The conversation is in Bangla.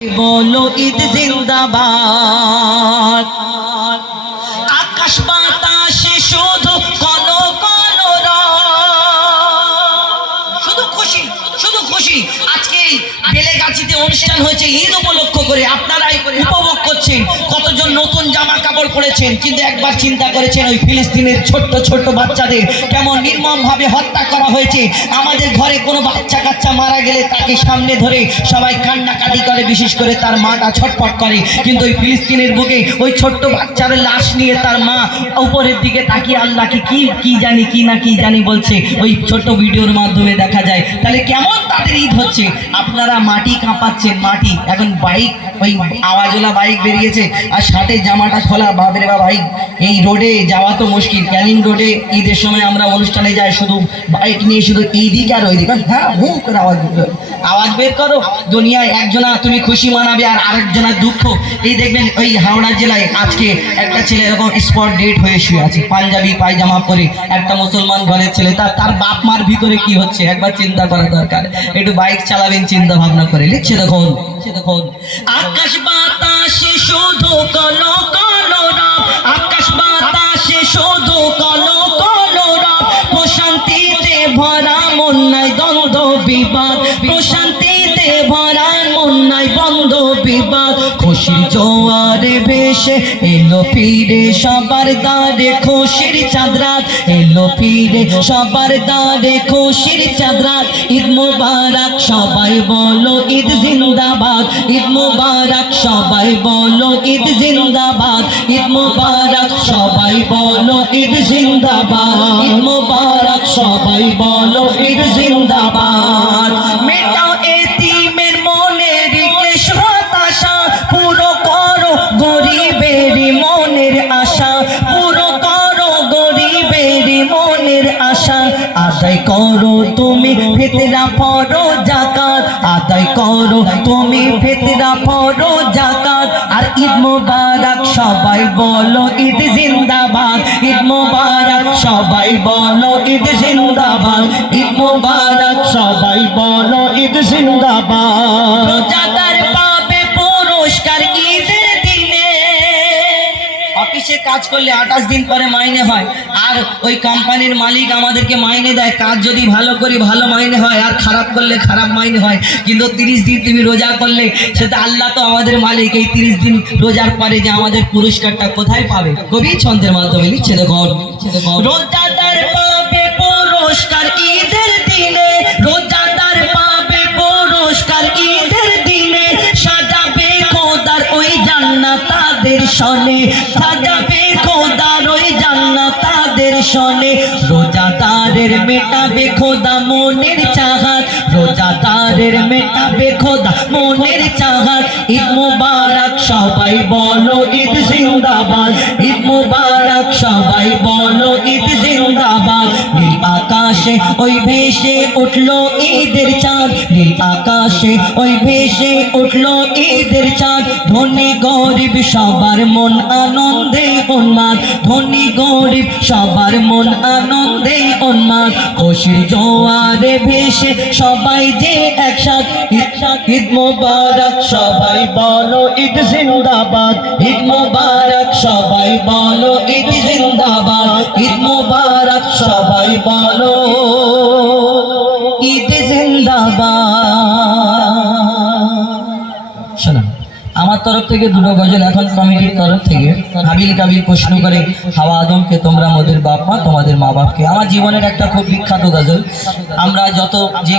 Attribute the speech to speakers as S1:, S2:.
S1: বলো ঈদ জিন্দাবাদ। আকাশ বাতাসে শুধু কলো কলো শুধু খুশি শুধু খুশি। আজকে বেলেগাছিতে অনুষ্ঠান হয়েছে, ঈদ উপলক্ষ করে আপনারাই উপভোগ করছেন। কতজন নতুন জামা কাপড় পরেছেন, কিন্তু একবার চিন্তা করেছেন ওই ফিলিস্তিনের ছোট্ট ছোট্ট বাচ্চাদের কেমন নির্মম ভাবে হত্যা করা হয়েছে। আমাদের ঘরে কোনো বাচ্চা কাচ্চা মারা গেলে তাকে সামনে ধরে সবাই কান্নাকাটি করে, বিশেষ করে তার মাটা ছটফট করে। কিন্তু ওই ফিলিস্তিনের বুকে ওই ছোট্ট বাচ্চার লাশ নিয়ে তার মা উপরের দিকে তাকিয়ে আল্লাহকে কি কি জানি, কি না কি জানি বলছে। ওই ছোট্ট ভিডিওর মাধ্যমে দেখা যায়। তাহলে কেমন তাদের ঈদ হচ্ছে? আপনারা মাটি কাঁপাচ্ছেন, মাটি। এখন বাইক, ওই আওয়াজওয়ালা বাইক বেরিয়েছে, আর সাথে জামাটা খোলা, বাপরে বা ভাই। এই রোডে যাওয়া তো মুশকিল। ক্যানিং রোডে ঈদের সময় আমরা অনুষ্ঠানে যাই শুধু বাইক নিয়ে, শুধু এইদিকে আর ওইদিকে হ্যাঁ হু, করে আওয়াজ। আওয়াজ বের করো। দুনিয়ায় একজনা তুমি খুশি মানাবে আর আরেকজনের দুঃখ। এই দেখবেন ওই হাওড়া জেলায় আজকে একটা ছেলে এরকম স্পট ডেট হয়ে শুয়ে আছে, পাঞ্জাবি, পায়জামা পরে। একটা মুসলমান ঘরের ছেলে, তার তার বাপ মার ভিতরে কি হচ্ছে? একবার চিন্তা করা দরকার। একটু বাইক চালাবেন, চিন্তা ভাবনা করে। লিখছে দেখুন দেখুন। আকাশ বাতাসে শুধু কলো বিবাদ। প্রশান্তিতে ভরা মন বন্ধ বিবাদ। খুশির জোয়ারে ভেসে এলো ফিরে, সবার দারে খুশির চাঁদরাত। এলো ফিরে, সবার দারে খুশির চাঁদরাত। ঈদ মুবারক, সবাই বলো ঈদ জিন্দাবাদ। ঈদ মুবারক, সবাই বলো ঈদ জিন্দাবাদ। ঈদ মুবারক, সবাই বলো ঈদ জিন্দাবাদ। ঈদ মুবারক, সবাই বলো ঈদ জিন্দাবাদ। আদায় করো তুমি ফেতরা পড়ো জাকাত আদায় করো তুমি ফেতরা পড়ো জাকাত আর ঈদ মুবারক সবাই বলো ঈদ জিন্দাবাদ। ঈদ মুবারক সবাই বলো ঈদ জিন্দাবাদ। ঈদ মুবারক সবাই বলো ঈদ জিন্দাবাদ। রোজাদার পাবে পুরস্কার ঈদের দিনে। অফিসে কাজ করলে আঠাশ দিন পরে মাইনে হয়। আর ওই কোম্পানির মালিক আমাদেরকে মাইনে দেয়। কাজ যদি ভালো করি, ভালো মাইনে হয়, আর খারাপ করলে খারাপ মাইনে হয়। কিন্তু তিরিশ দিন তুমি রোজা করলে সেটা আল্লাহ তো আমাদের মালিক। এই তিরিশ দিন রোজার পরে যে আমাদের পুরস্কারটা কোথায় পাবে? কবি ছন্দের মাধ্যমে লিখছে, দেখুন। রোজাদার সাজাবে শনে রোজাদারের মেটাবে খোদা মনের চাহাত রোজাদারের মেটাবে খোদা মনের চাহাত। ঈদ মুবারক সবাই বলো, ঈদ জিন্দাবাদ। ঈদ মুবারক সবাই বলো, ঈদ জিন্দাবাদ। আকাশে, ওই ভেসে উঠল ঈদের চাঁদ। নীল আকাশে, ওই ভেসে উঠল ঈদের চাঁদ। ধনী গরিব, সবার মন আনন্দে উন্মাদ। ধনী গরিব, সবার মন আনন্দে উন্মাদ। খুশির জোয়ারে ভেসে সবাই যে একসাথ। ঈদ- মোবারক, সবাই বলো ঈদ জিন্দাবাদ। ঈদ মোবারক, সবাই বলো ঈদ জিন্দাবাদ। শোনা আমার তরফ থেকে দুটো গজল এখন কমিটির তরফ থেকে। হাবিল কাবিল প্রশ্ন করে, হাওয়া আদমকে তোমরা মোদের বাপ মা, তোমাদের মা বাপকে। আমার জীবনের একটা খুব বিখ্যাত গজল। আমরা যত যে